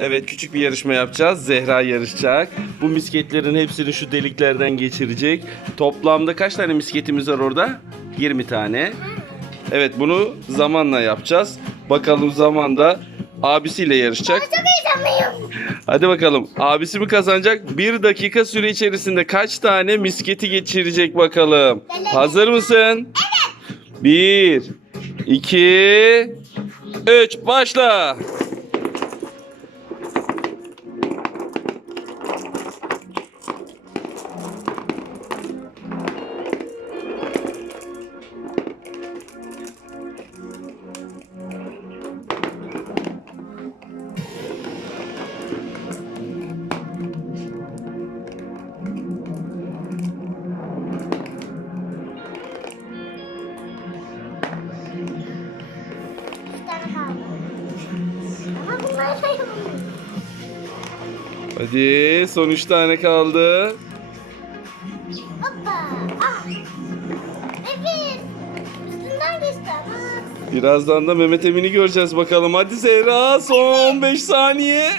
Evet küçük bir yarışma yapacağız. Zehra yarışacak. Bu misketlerin hepsini şu deliklerden geçirecek. Toplamda kaç tane misketimiz var orada? 20 tane. Evet bunu zamanla yapacağız. Bakalım zamanda abisiyle yarışacak. Çok heyecanlıyım. Hadi bakalım. Abisi mi kazanacak? Bir dakika süre içerisinde kaç tane misketi geçirecek bakalım. Hazır mısın? Evet. Bir, iki, üç. Başla. Hadi son üç tane kaldı. Hoppa. Ah. Evet. Üstünden geçti ama. Birazdan da Mehmet Emin'i göreceğiz bakalım. Hadi Zehra son 15 saniye.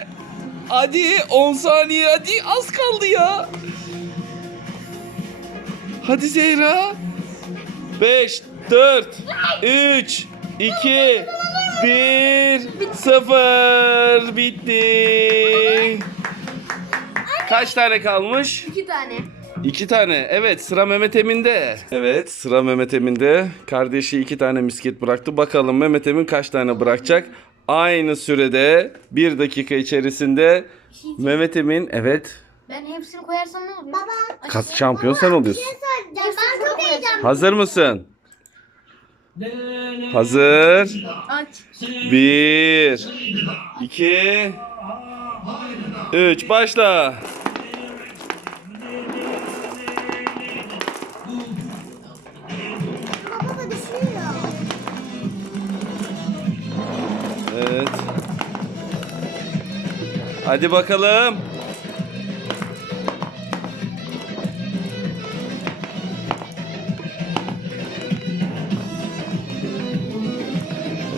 Hadi 10 saniye. Hadi az kaldı ya. Hadi Zehra. 5, 4, 3, 2, 1, 0. Bitti. Kaç tane kalmış? İki tane. İki tane. Evet sıra Mehmet Emin'de. Evet sıra Mehmet Emin'de. Kardeşi iki tane misket bıraktı. Bakalım Mehmet Emin kaç tane bırakacak? Aynı sürede bir dakika içerisinde Mehmet Emin evet Ben hepsini koyarsam ne oluyor? Baba. kas şampiyon sen oluyorsun. Söyleyeceğim. Ben çok heyecanlıyım. Hazır mısın? Hazır. Aç. Bir, iki, üç. Başla. Evet. Hadi bakalım.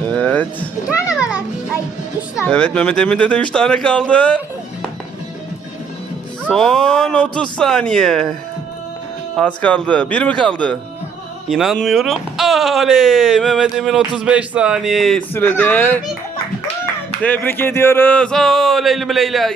Evet. Bir tane bırak. Ay üç tane. Evet Mehmet Emin'de de 3 tane kaldı. Son 30 saniye. Az kaldı. Bir mi kaldı? İnanmıyorum. Oley! Mehmet Emin 35 saniye sürede. Tebrik ediyoruz. Oley Leyla.